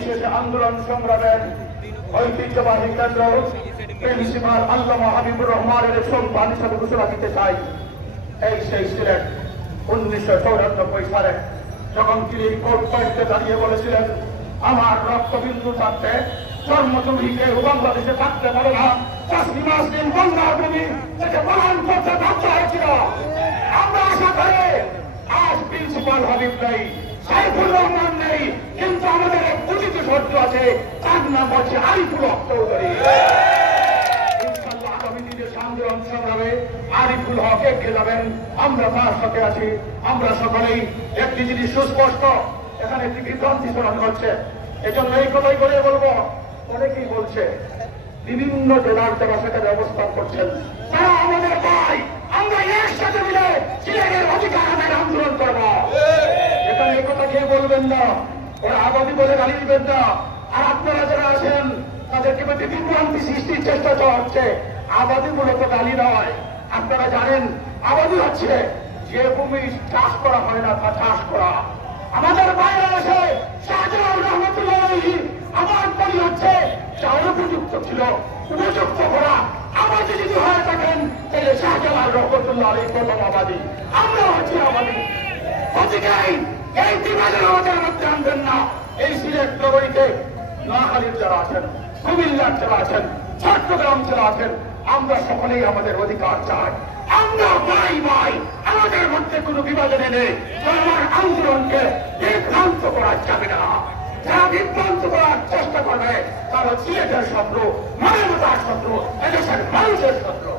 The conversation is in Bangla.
বিশেষ আন্দোলন সংগ্রামের ঐতিহ্যবাহী কেন্দ্র প্রিন্সিপাল আল্লামা হাবিবুর রহমানের সম্মান হিসাবে ঘোষণা দিতে চাই। এই সেই সিলেট 1994 সালে যখন তিনি কোর্ট পয়েন্টে দাঁড়িয়ে বলেছিলেন, আমার রক্তবিন্দু থাকতে জন্মভূমি কেউ বাংলাদেশে থাকতে পারে না, বাংলার ভূমি থেকে পালন করতে বাধ্য হয়েছিল। আমরা আশা করি আজ প্রিন্সিপাল হাবিব নেই, সাইফুর রহমান নেই, কিন্তু আমাদের এক পরিচিত শব্দ আছে, তার নাম হচ্ছে আরিফুল হক চৌধুরী। ইনশাআল্লাহ আগামী দিনে আন্দোলন সংগ্রামে আরিফুল হক এগিয়ে যাবেন, আমরা তার সাথে আছি। আমরা সকলেই একটি জিনিস সুস্পষ্ট, এখানে একটি বিভ্রান্তি ছড়ানো হচ্ছে। এজন্য এই কথাই বলে বলবো, অনেকেই বলছে বিভিন্ন জেলার যারা সেখানে অবস্থান করছেন তারা আমাদের ভাই, আমরা একসাথে মিলে সিলেটের অধিকার আদায়ের আন্দোলন করবো। এখানে এই কথা কেউ বলবেন না, ওরা আবাদী বলে গালি দিবেন না। আর আপনারা যারা আছেন তাদেরকে মধ্যে বিভ্রান্তি সৃষ্টির চেষ্টা করা হচ্ছে। আবাদী মূলত গালি নয়, আপনারা জানেন আবাদী হচ্ছে যে ভূমি চাষ করা হয় না তা চাষ করা। আমাদের বাইরে আসে শাহজালাল রহমতুল্লাহ আলাইহি আমার বলি হচ্ছে যা উপযুক্ত ছিল উপযুক্ত করা। আবাদী যদি হয়ে থাকেন তাহলে শাহজালাল রহমতুল্লাহ আলাইহি প্রথম আবাদী, আমরা হচ্ছি আবাদী। অধিকারী এই বিভাজন আমাদের মধ্যে আনবেন না। এই সিলেট নগরীতে নোয়াখালীর যারা আছেন, কুমিল্লার যারা আছেন, চট্টগ্রাম যারা আছেন, আমরা সকলেই আমাদের অধিকার চাই। আমরা ভাই ভাই, আমাদের মধ্যে কোনো বিভাজন এনে আমার আন্দোলনকে বিভ্রান্ত করা যাবে না। যারা বিভ্রান্ত করার চেষ্টা করবে তারা সিলেটের শত্রু, মানবতার শত্রু, এদেশের মানুষের শত্রু।